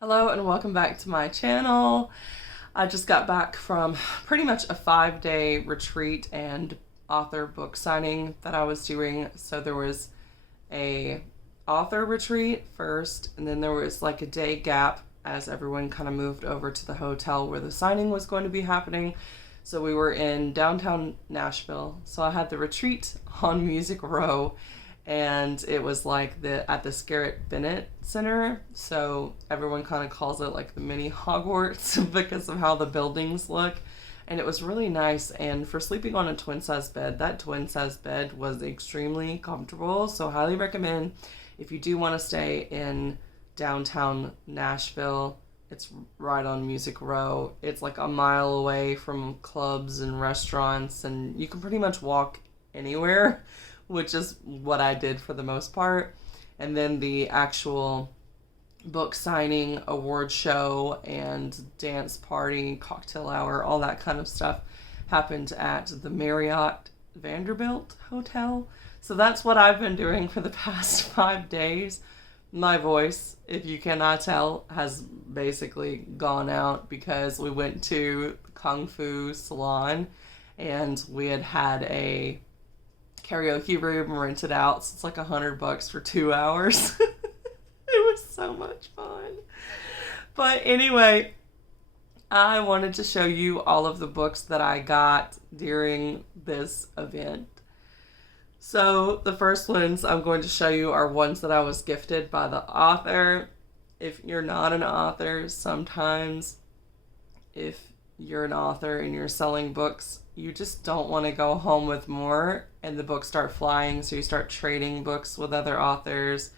Hello and welcome back to my channel. I just got back from pretty much a 5-day retreat and author book signing that I was doing. So there was a author retreat first, and then there was like a day gap as everyone kind of moved over to the hotel where the signing was going to be happening. So we were in downtown Nashville. So I had the retreat on Music Row, and it was like at the Scarrett Bennett Center, so everyone kind of calls it like the mini Hogwarts because of how the buildings look. And it was really nice, and for sleeping on a twin size bed, that twin size bed was extremely comfortable, so highly recommend if you do want to stay in downtown Nashville. It's right on Music Row. It's like a mile away from clubs and restaurants, and you can pretty much walk anywhere, which is what I did for the most part. And then the actual book signing, award show, and dance party, cocktail hour, all that kind of stuff happened at the Marriott Vanderbilt Hotel. So that's what I've been doing for the past 5 days. My voice, if you cannot tell, has basically gone out because we went to Kung Fu Salon and we had a karaoke room rented out, so it's like $100 for 2 hours. It was so much fun. But anyway, I wanted to show you all of the books that I got during this event. So the first ones I'm going to show you are ones that I was gifted by the author. If you're not an author, sometimes if you're an author and you're selling books, you just don't want to go home with more and the books start flying, so you start trading books with other authors,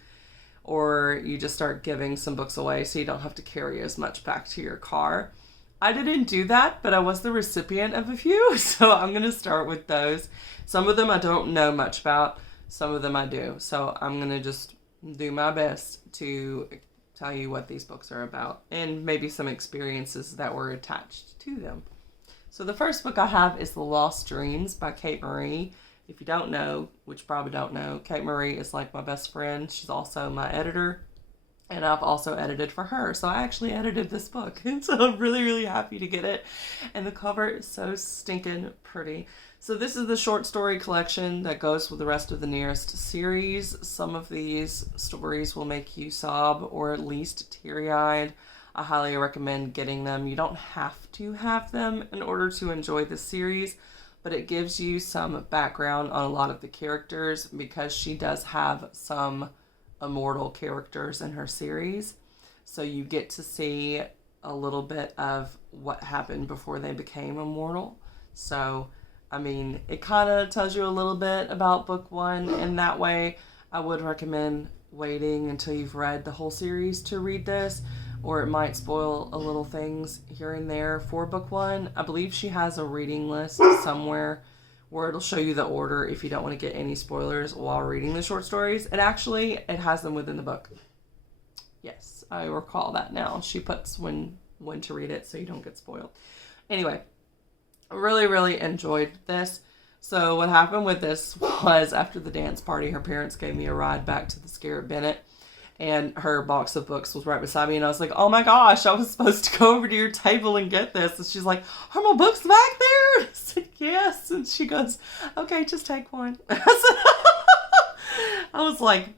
or you just start giving some books away so you don't have to carry as much back to your car. I didn't do that, but I was the recipient of a few, so I'm going to start with those. Some of them I don't know much about, some of them I do, so I'm going to just do my best to tell you what these books are about and maybe some experiences that were attached to them. So the first book I have is The Lost Dreams by Kate Marie. If you don't know, which you probably don't know, Kate Marie is like my best friend. She's also my editor, and I've also edited for her. So I actually edited this book, and so I'm really, really happy to get it. And the cover is so stinking pretty. So this is the short story collection that goes with the rest of the Nearest series. Some of these stories will make you sob or at least teary-eyed. I highly recommend getting them. You don't have to have them in order to enjoy the series, but it gives you some background on a lot of the characters because she does have some immortal characters in her series. So you get to see a little bit of what happened before they became immortal. So, I mean, it kind of tells you a little bit about book one in that way. I would recommend waiting until you've read the whole series to read this, or it might spoil a little things here and there for book one. I believe she has a reading list somewhere where it'll show you the order if you don't want to get any spoilers while reading the short stories. It has them within the book. Yes, I recall that now. She puts when to read it so you don't get spoiled. Anyway, I really, really enjoyed this. So what happened with this was after the dance party, her parents gave me a ride back to the Scarrett Bennett, and her box of books was right beside me, and I was like, oh my gosh, I was supposed to go over to your table and get this. And she's like, are my books back there? I said, yes. And she goes, okay, just take one. I was like,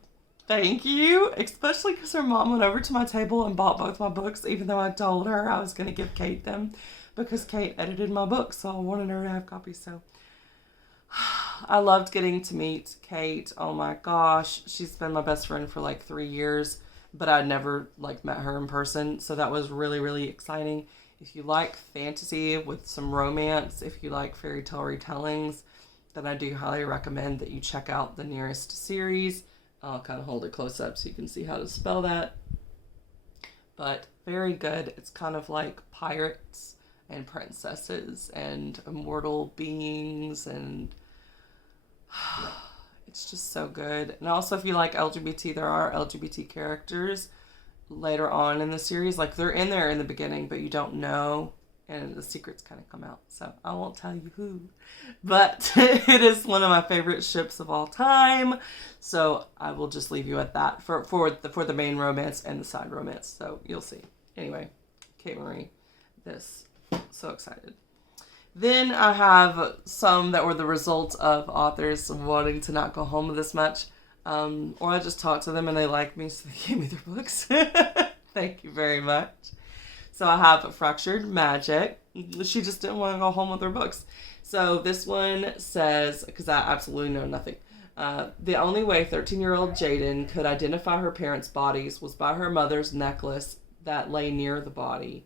thank you. Especially because her mom went over to my table and bought both my books, even though I told her I was going to give Kate them because Kate edited my books, so I wanted her to have copies. So I loved getting to meet Kate. Oh my gosh. She's been my best friend for like 3 years, but I'd never like met her in person. So that was really, really exciting. If you like fantasy with some romance, if you like fairy tale retellings, then I do highly recommend that you check out the Nearest series. I'll kind of hold it close up so you can see how to spell that. But very good. It's kind of like pirates and princesses and immortal beings, and it's just so good. And also, if you like LGBT, there are LGBT characters later on in the series. Like, they're in there in the beginning, but you don't know and the secrets kind of come out. So I won't tell you who, but it is one of my favorite ships of all time. So I will just leave you at that for the main romance and the side romance. So you'll see. Anyway, Kate Marie, this, so excited. Then I have some that were the result of authors wanting to not go home this much. Or I just talked to them and they liked me, so they gave me their books. Thank you very much. So I have Fractured Magic. She just didn't want to go home with her books. So this one says, because I absolutely know nothing, the only way 13-year-old Jaden could identify her parents' bodies was by her mother's necklace that lay near the body.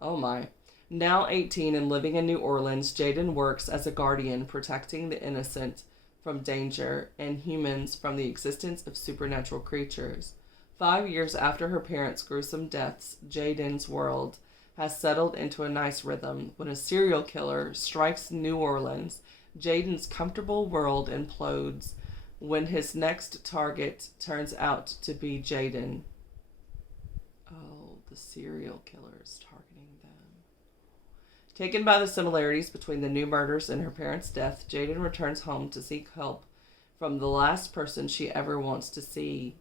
Oh my. Now 18 and living in New Orleans, Jaden works as a guardian protecting the innocent from danger and humans from the existence of supernatural creatures. 5 years after her parents' gruesome deaths, Jaden's world has settled into a nice rhythm. When a serial killer strikes New Orleans, Jaden's comfortable world implodes when his next target turns out to be Jaden. Oh, the serial killer is targeting them. Taken by the similarities between the new murders and her parents' death, Jaden returns home to seek help from the last person she ever wants to see,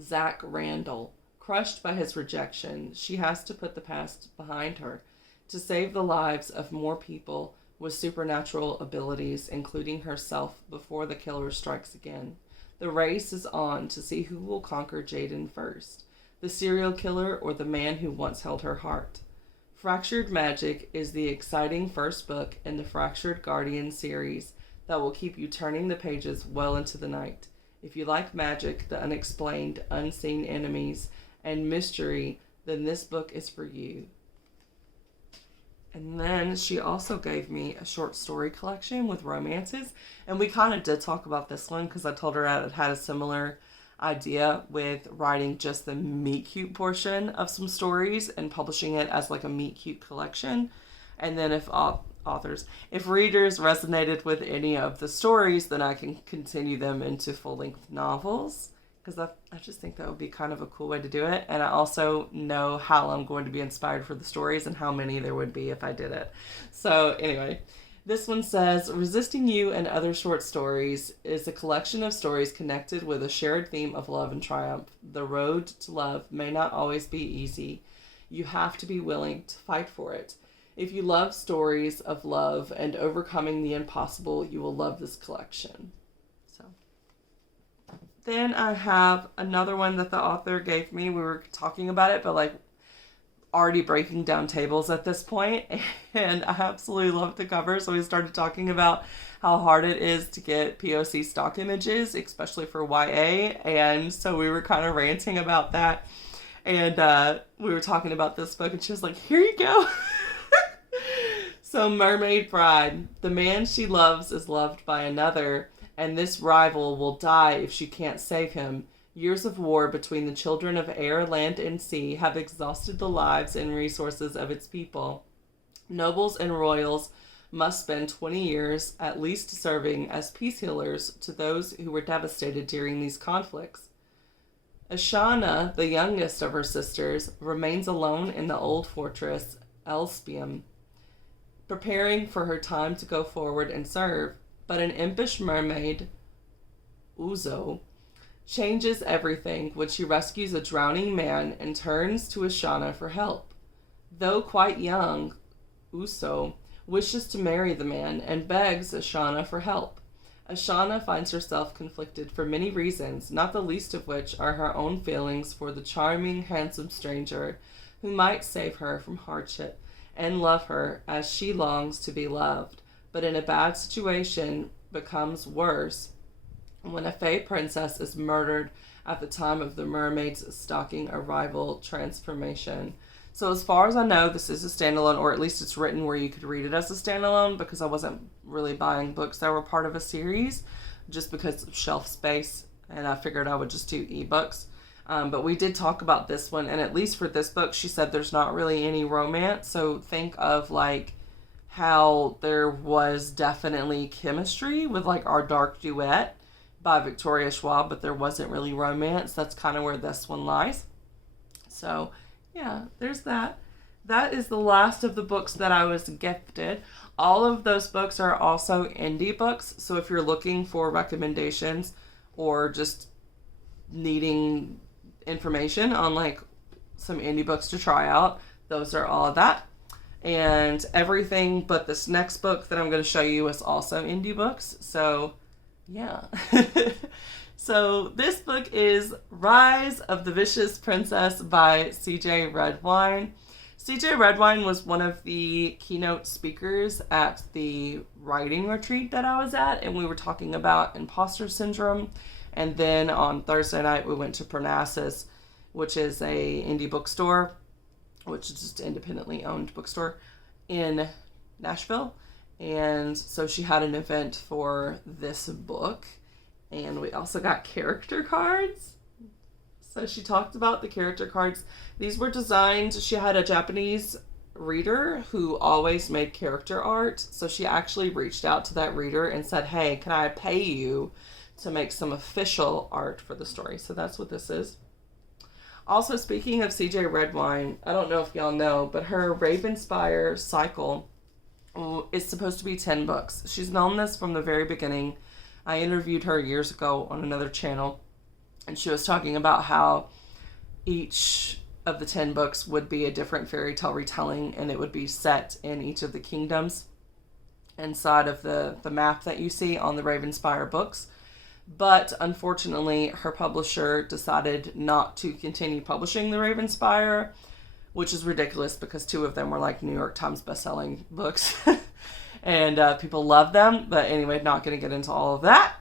Zach Randall. Crushed by his rejection, she has to put the past behind her to save the lives of more people with supernatural abilities, including herself, before the killer strikes again. The race is on to see who will conquer Jaden first, the serial killer or the man who once held her heart. Fractured Magic is the exciting first book in the Fractured Guardian series that will keep you turning the pages well into the night. If you like magic, the unexplained, unseen enemies, and mystery, then this book is for you. And then she also gave me a short story collection with romances. And we kind of did talk about this one because I told her I had a similar idea with writing just the meet cute portion of some stories and publishing it as like a meet cute collection. And then if readers resonated with any of the stories, then I can continue them into full-length novels, because I just think that would be kind of a cool way to do it. And I also know how I'm going to be inspired for the stories and how many there would be if I did it. So anyway, this one says, Resisting You and Other Short Stories is a collection of stories connected with a shared theme of love and triumph. The road to love may not always be easy. You have to be willing to fight for it. If you love stories of love and overcoming the impossible, you will love this collection. So then I have another one that the author gave me. We were talking about it, but like already breaking down tables at this point, and I absolutely love the cover. So we started talking about how hard it is to get POC stock images, especially for YA, and so we were kind of ranting about that, and we were talking about this book, and she was like, here you go. So Mermaid Pride. The man she loves is loved by another, and this rival will die if she can't save him. Years of war between the children of air, land, and sea have exhausted the lives and resources of its people. Nobles and royals must spend 20 years at least serving as peace healers to those who were devastated during these conflicts. Ashana, the youngest of her sisters, remains alone in the old fortress, Elspium, preparing for her time to go forward and serve. But an impish mermaid, Uzo, changes everything when she rescues a drowning man and turns to Ashana for help. Though quite young, Uso wishes to marry the man and begs Ashana for help. Ashana finds herself conflicted for many reasons, not the least of which are her own feelings for the charming, handsome stranger who might save her from hardship and love her as she longs to be loved, but in a bad situation becomes worse when a Fae princess is murdered at the time of the mermaid's stalking a rival transformation. So as far as I know, this is a standalone, or at least it's written where you could read it as a standalone, because I wasn't really buying books that were part of a series just because of shelf space, and I figured I would just do ebooks. But we did talk about this one, and at least for this book, she said there's not really any romance. So think of like how there was definitely chemistry with like Our Dark Duet by Victoria Schwab, but there wasn't really romance. That's kind of where this one lies. So yeah, there's that. that is the last of the books that I was gifted. All of those books are also indie books. So if you're looking for recommendations or just needing information on like some indie books to try out, those are all of that. And everything but this next book that I'm going to show you is also indie books. So yeah. So this book is Rise of the Vicious Princess by C.J. Redwine. C.J. Redwine was one of the keynote speakers at the writing retreat that I was at, and we were talking about imposter syndrome. And then on Thursday night, we went to Parnassus, which is a indie bookstore, which is just an independently owned bookstore in Nashville. And so she had an event for this book, and we also got character cards. So she talked about the character cards. These were designed, she had a Japanese reader who always made character art. So she actually reached out to that reader and said, hey, can I pay you to make some official art for the story? So that's what this is. Also, speaking of C.J. Redwine, I don't know if y'all know, but her Ravenspire cycle is supposed to be 10 books. She's known this from the very beginning. I interviewed her years ago on another channel, and she was talking about how each of the 10 books would be a different fairy tale retelling, and it would be set in each of the kingdoms inside of the map that you see on the Ravenspire books. But unfortunately, her publisher decided not to continue publishing the Ravenspire, which is ridiculous because 2 of them were like New York Times bestselling books. And people love them. But anyway, not going to get into all of that.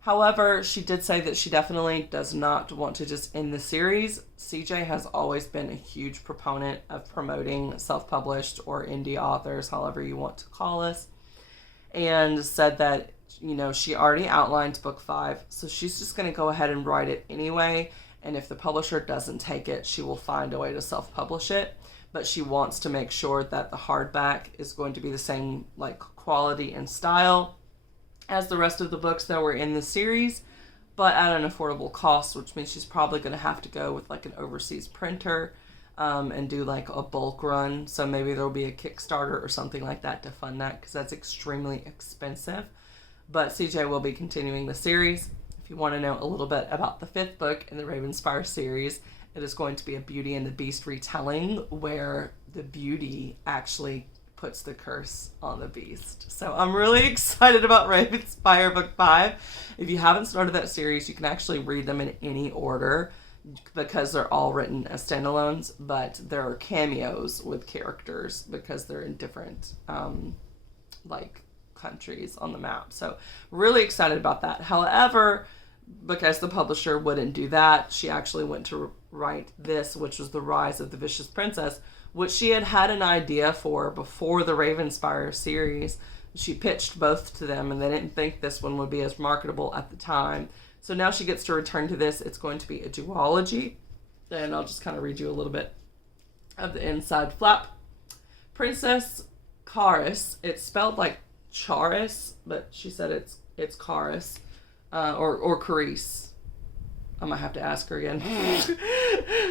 However, she did say that she definitely does not want to just end the series. CJ has always been a huge proponent of promoting self-published or indie authors, however you want to call us, and said that, you know, she already outlined book 5, so she's just going to go ahead and write it anyway, and if the publisher doesn't take it, she will find a way to self-publish it, but she wants to make sure that the hardback is going to be the same like quality and style as the rest of the books that were in the series, but at an affordable cost, which means she's probably going to have to go with like an overseas printer and do like a bulk run, so maybe there'll be a Kickstarter or something like that to fund that, because that's extremely expensive. But CJ will be continuing the series. If you want to know a little bit about the 5th book in the Ravenspire series, it is going to be a Beauty and the Beast retelling where the beauty actually puts the curse on the beast. So I'm really excited about Ravenspire book 5. If you haven't started that series, you can actually read them in any order because they're all written as standalones, but there are cameos with characters because they're in different like countries on the map. So really excited about that. However, because the publisher wouldn't do that, she actually went to write this, which was The Rise of the Vicious Princess, which she had an idea for before the Ravenspire series. She pitched both to them, and they didn't think this one would be as marketable at the time. So now she gets to return to this. It's going to be a duology. And I'll just kind of read you a little bit of the inside flap. Princess Charis. It's spelled like Charis, but she said it's Charis. Or Carice. I might have to ask her again.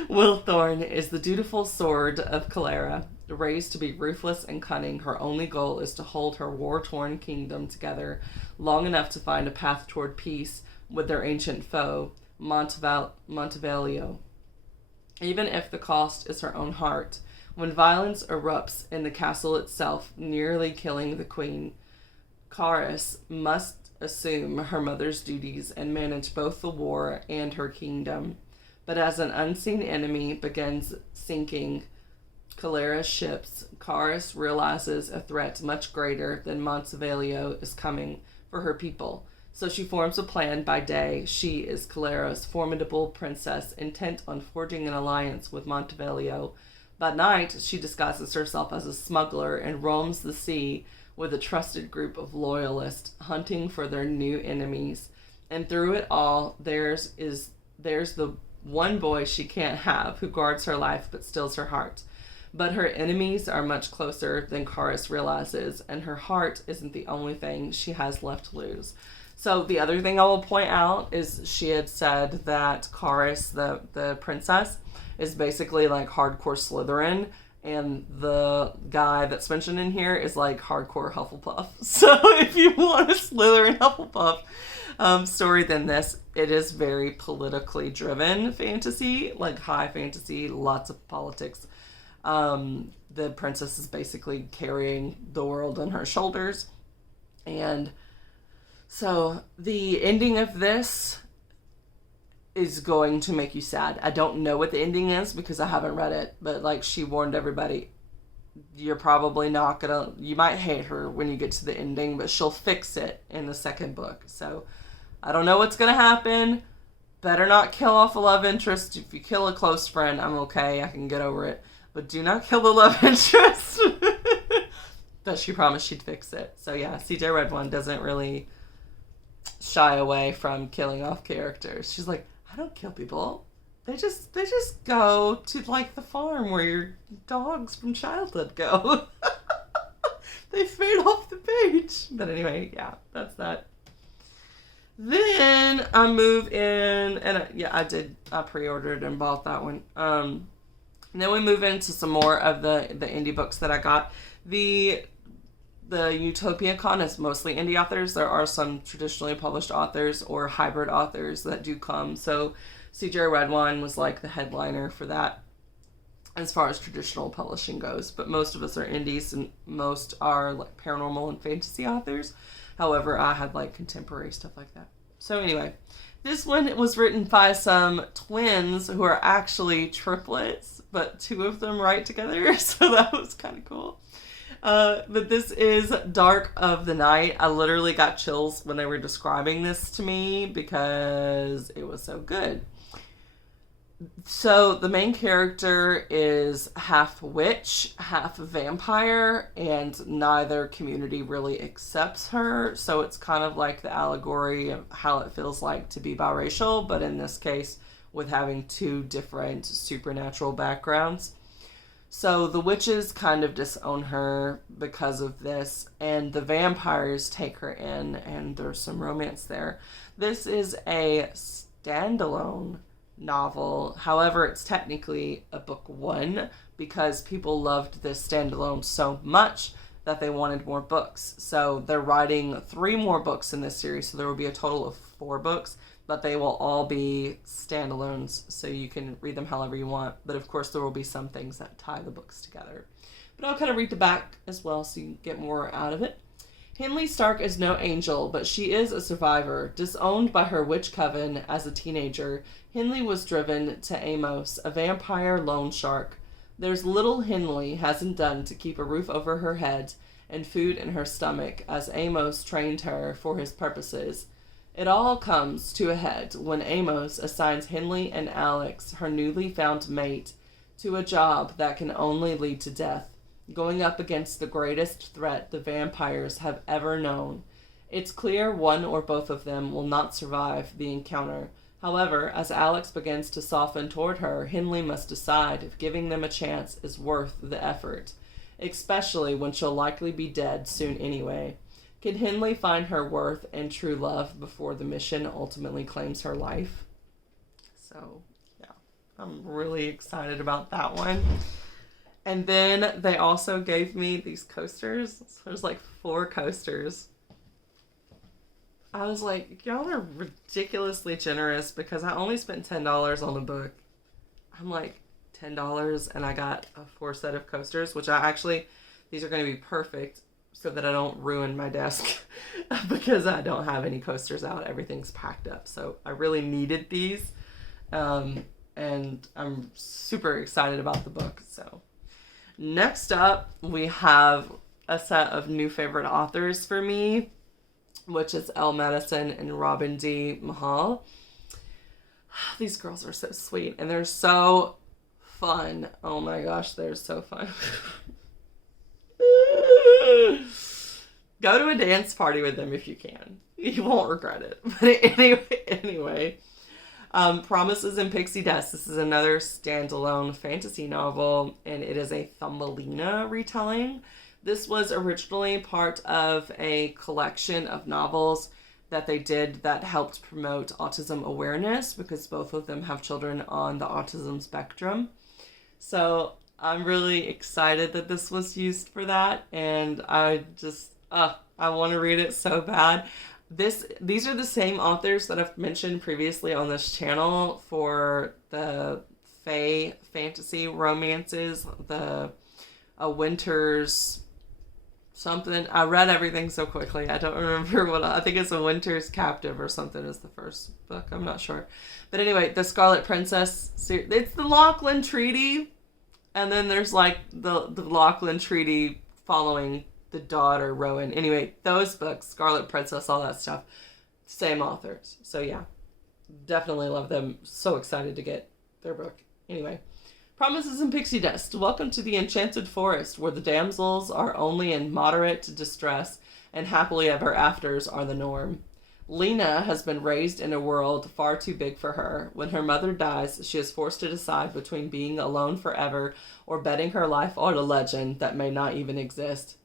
Wilthorn is the dutiful sword of Calera. Raised to be ruthless and cunning, her only goal is to hold her war-torn kingdom together long enough to find a path toward peace with their ancient foe, Montevalio. Even if the cost is her own heart. When violence erupts in the castle itself, nearly killing the queen, Charis must assume her mother's duties and manage both the war and her kingdom. But as an unseen enemy begins sinking Calera's ships, Charis realizes a threat much greater than Montevalio is coming for her people. So she forms a plan by day. She is Calera's formidable princess, intent on forging an alliance with Montevalio. By night, she disguises herself as a smuggler and roams the sea with a trusted group of loyalists hunting for their new enemies. And through it all, there's the one boy she can't have who guards her life but steals her heart. But her enemies are much closer than Charis realizes, and her heart isn't the only thing she has left to lose. So the other thing I will point out is she had said that Charis, the princess, is basically like hardcore Slytherin, And the guy that's mentioned in here is like hardcore Hufflepuff. So if you want a Slytherin Hufflepuff story, then it is very politically driven fantasy, like high fantasy, lots of politics. The princess is basically carrying the world on her shoulders. And so the ending of this is going to make you sad. I don't know what the ending is because I haven't read it, but like she warned everybody, you're probably not gonna, you might hate her when you get to the ending, but she'll fix it in the second book. So I don't know what's gonna happen. Better not kill off a love interest. If you kill a close friend, I'm okay, I can get over it. But do not kill the love interest. But she promised she'd fix it. So yeah, CJ Red One doesn't really shy away from killing off characters. She's like, I don't kill people. They just go to like the farm where your dogs from childhood go. They fade off the page. But anyway, yeah, that's that. Then I move in, and I pre-ordered and bought that one. And then we move into some more of the indie books that I got. The Utopiacon is mostly indie authors. There are some traditionally published authors or hybrid authors that do come. So CJ Red One was like the headliner for that as far as traditional publishing goes. But most of us are indies and most are like paranormal and fantasy authors. However, I had like contemporary stuff like that. So anyway, this one was written by some twins who are actually triplets, but two of them write together. So that was kind of cool. But this is Dark of the Night. I literally got chills when they were describing this to me because it was so good. So the main character is half witch, half vampire, and neither community really accepts her. So it's kind of like the allegory of how it feels like to be biracial, but in this case with having two different supernatural backgrounds. So the witches kind of disown her because of this, and the vampires take her in, and there's some romance there. This is a standalone novel. However, it's technically a book one because people loved this standalone so much that they wanted more books. So they're writing 3 more books in this series, so there will be a total of 4 books. But they will all be standalones, so you can read them however you want. But of course, there will be some things that tie the books together. But I'll kind of read the back as well, so you can get more out of it. Henley Stark is no angel, but she is a survivor. Disowned by her witch coven as a teenager, Henley was driven to Amos, a vampire loan shark. There's little Henley hasn't done to keep a roof over her head and food in her stomach, as Amos trained her for his purposes. It all comes to a head when Amos assigns Henley and Alex, her newly found mate, to a job that can only lead to death, going up against the greatest threat the vampires have ever known. It's clear one or both of them will not survive the encounter. However, as Alex begins to soften toward her, Henley must decide if giving them a chance is worth the effort, especially when she'll likely be dead soon anyway. Can Henley find her worth and true love before the mission ultimately claims her life? So, yeah, I'm really excited about that one. And then they also gave me these coasters. So there's like 4 coasters. I was like, y'all are ridiculously generous because I only spent $10 on the book. I'm like, $10 and I got a 4 set of coasters, which these are going to be perfect so that I don't ruin my desk because I don't have any coasters out. Everything's packed up. So I really needed these. And I'm super excited about the book. So next up, we have a set of new favorite authors for me, which is Elle Madison and Robin D. Mahal. These girls are so sweet and they're so fun. Oh my gosh, they're so fun. Go to a dance party with them if you can. You won't regret it. But anyway, Promises in Pixie Dust. This is another standalone fantasy novel, and it is a Thumbelina retelling. This was originally part of a collection of novels that they did that helped promote autism awareness because both of them have children on the autism spectrum. So I'm really excited that this was used for that, and I just, I want to read it so bad. These are the same authors that I've mentioned previously on this channel for the fae fantasy romances, the A Winter's something. I read everything so quickly. I don't remember I think it's A Winter's Captive or something is the first book. I'm not sure. But anyway, the Scarlet Princess, it's the Lachlan Treaty. And then there's like the Lachlan Treaty following the daughter, Rowan. Anyway, those books, Scarlet Princess, all that stuff, same authors. So yeah, definitely love them. So excited to get their book. Anyway, Promises and Pixie Dust. Welcome to the Enchanted Forest, where the damsels are only in moderate distress and happily ever afters are the norm. Lena has been raised in a world far too big for her. When her mother dies, she is forced to decide between being alone forever or betting her life on a legend that may not even exist.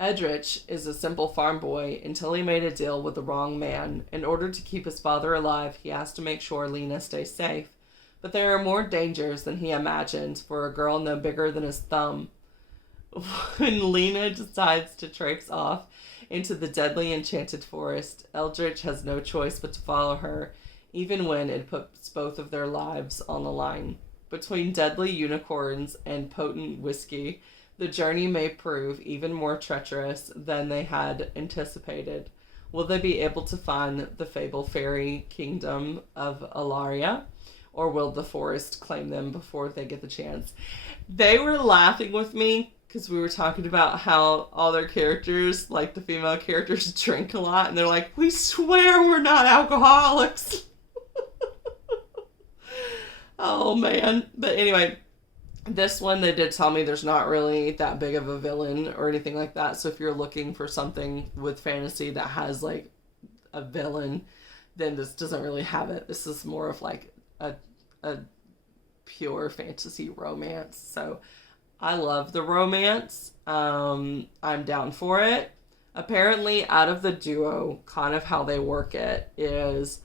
Edrich is a simple farm boy until he made a deal with the wrong man. In order to keep his father alive, he has to make sure Lena stays safe. But there are more dangers than he imagined for a girl no bigger than his thumb. When Lena decides to traipse off into the deadly enchanted forest, Eldritch has no choice but to follow her, even when it puts both of their lives on the line. Between deadly unicorns and potent whiskey, the journey may prove even more treacherous than they had anticipated. Will they be able to find the fabled fairy kingdom of Alaria? Or will the forest claim them before they get the chance? They were laughing with me because we were talking about how all their characters, like the female characters, drink a lot. And they're like, we swear we're not alcoholics. Oh, man. But anyway, this one, they did tell me there's not really that big of a villain or anything like that. So if you're looking for something with fantasy that has, like, a villain, then this doesn't really have it. This is more of, like, a pure fantasy romance. So I love the romance. I'm down for it. Apparently, out of the duo, kind of how they work it is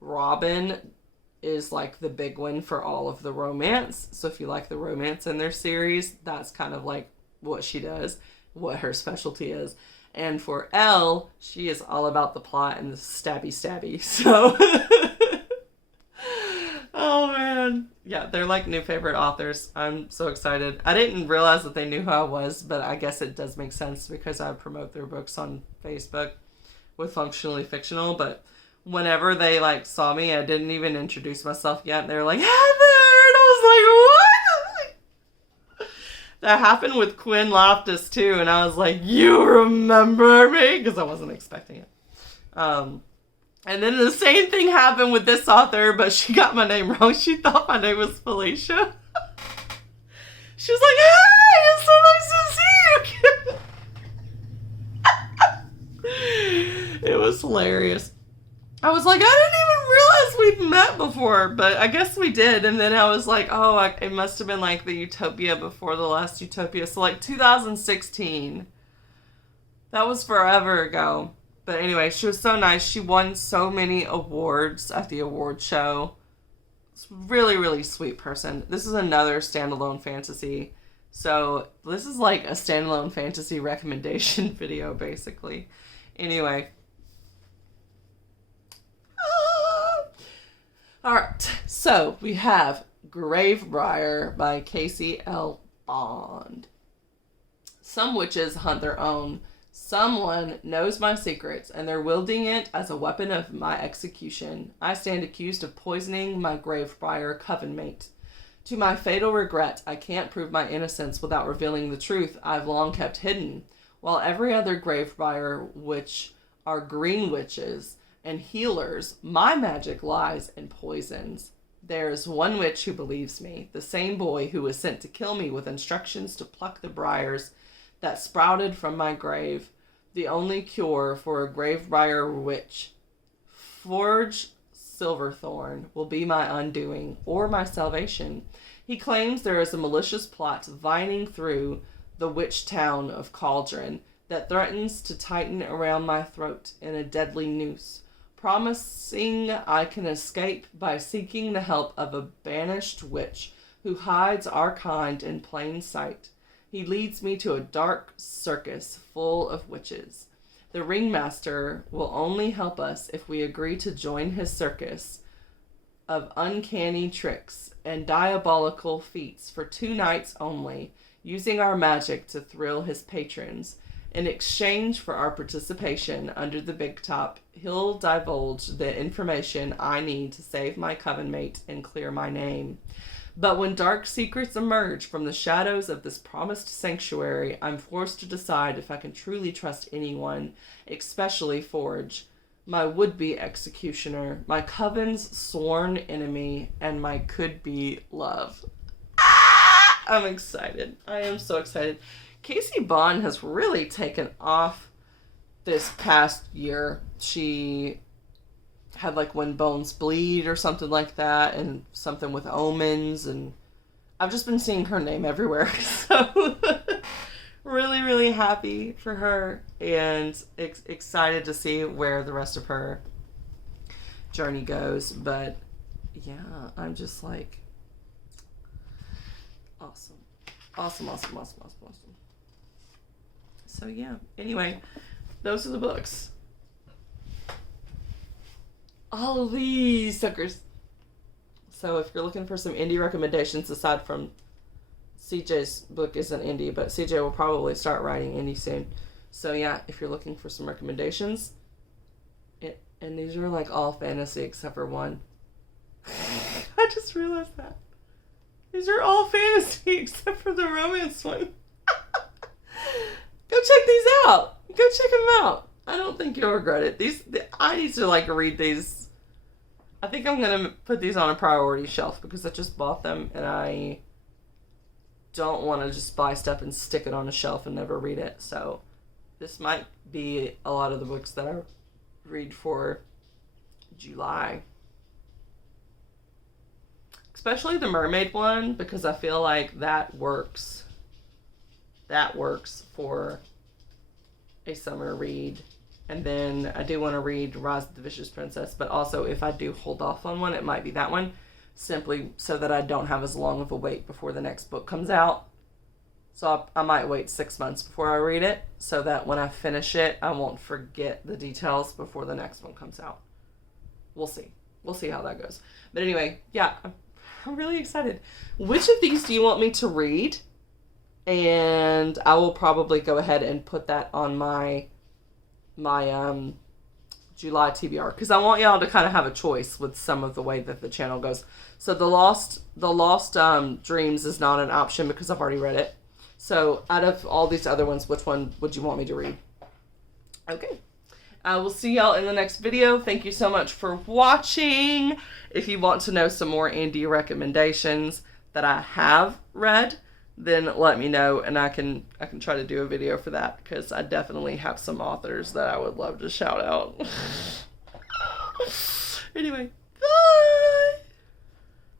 Robin is like the big one for all of the romance. So if you like the romance in their series, that's kind of like what she does, what her specialty is. And for Elle, she is all about the plot and the stabby. So oh man. Yeah, they're like new favorite authors. I'm so excited. I didn't realize that they knew who I was, but I guess it does make sense because I promote their books on Facebook with Functionally Fictional. But whenever they like saw me, I didn't even introduce myself yet. They were like, Heather! And I was like, what? That happened with Quinn Loftus too. And I was like, you remember me? Because I wasn't expecting it. And then the same thing happened with this author, but she got my name wrong. She thought my name was Felicia. She was like, hey, it's so nice to see you. It was hilarious. I was like, I didn't even realize we'd met before, but I guess we did. And then I was like, oh, it must have been like the Utopia before the last Utopia. So like 2016. That was forever ago. But anyway, she was so nice. She won so many awards at the award show. It's a really, really sweet person. This is another standalone fantasy. So this is like a standalone fantasy recommendation video, basically. Anyway. Alright, so we have Gravebreyer by Casey L. Bond. Some witches hunt their own. Someone knows my secrets, and they're wielding it as a weapon of my execution. I stand accused of poisoning my Gravebreyer coven mate. To my fatal regret, I can't prove my innocence without revealing the truth I've long kept hidden. While every other Gravebreyer witch are green witches and healers, my magic lies in poisons. There is one witch who believes me, the same boy who was sent to kill me with instructions to pluck the briars that sprouted from my grave. The only cure for a Gravebreyer witch. Forge Silverthorn will be my undoing or my salvation. He claims there is a malicious plot vining through the witch town of Cauldron that threatens to tighten around my throat in a deadly noose, promising I can escape by seeking the help of a banished witch who hides our kind in plain sight. He leads me to a dark circus full of witches. The ringmaster will only help us if we agree to join his circus of uncanny tricks and diabolical feats for 2 nights only, using our magic to thrill his patrons. In exchange for our participation under the big top, he'll divulge the information I need to save my coven mate and clear my name. But when dark secrets emerge from the shadows of this promised sanctuary, I'm forced to decide if I can truly trust anyone, especially Forge, my would-be executioner, my coven's sworn enemy, and my could-be love. I'm excited. I am so excited. Casey Bond has really taken off this past year. She had like When Bones Bleed or something like that, and something with omens, and I've just been seeing her name everywhere. So really, really happy for her, and excited to see where the rest of her journey goes. But yeah, I'm just like, awesome. So yeah, anyway, those are the books. All of these suckers. So if you're looking for some indie recommendations, aside from CJ's book isn't indie, but CJ will probably start writing indie soon. So yeah, if you're looking for some recommendations, and these are like all fantasy except for one. I just realized that. These are all fantasy except for the romance one. Go check these out. Go check them out. I don't think you'll regret it. I need to like read these. I think I'm going to put these on a priority shelf because I just bought them and I don't want to just buy stuff and stick it on a shelf and never read it. So this might be a lot of the books that I read for July. Especially the Mermaid one, because I feel like that works. That works for a summer read. And then I do want to read Rise of the Vicious Princess, but also if I do hold off on one, it might be that one, simply so that I don't have as long of a wait before the next book comes out. So I might wait 6 months before I read it, so that when I finish it, I won't forget the details before the next one comes out. We'll see. We'll see how that goes. But anyway, yeah, I'm really excited. Which of these do you want me to read? And I will probably go ahead and put that on my July TBR, because I want y'all to kind of have a choice with some of the way that the channel goes. So the Lost Dreams is not an option because I've already read it. So out of all these other ones, which one would you want me to read? Okay. I will see y'all in the next video. Thank you so much for watching. If you want to know some more indie recommendations that I have read, then let me know and I can try to do a video for that, because I definitely have some authors that I would love to shout out. Anyway,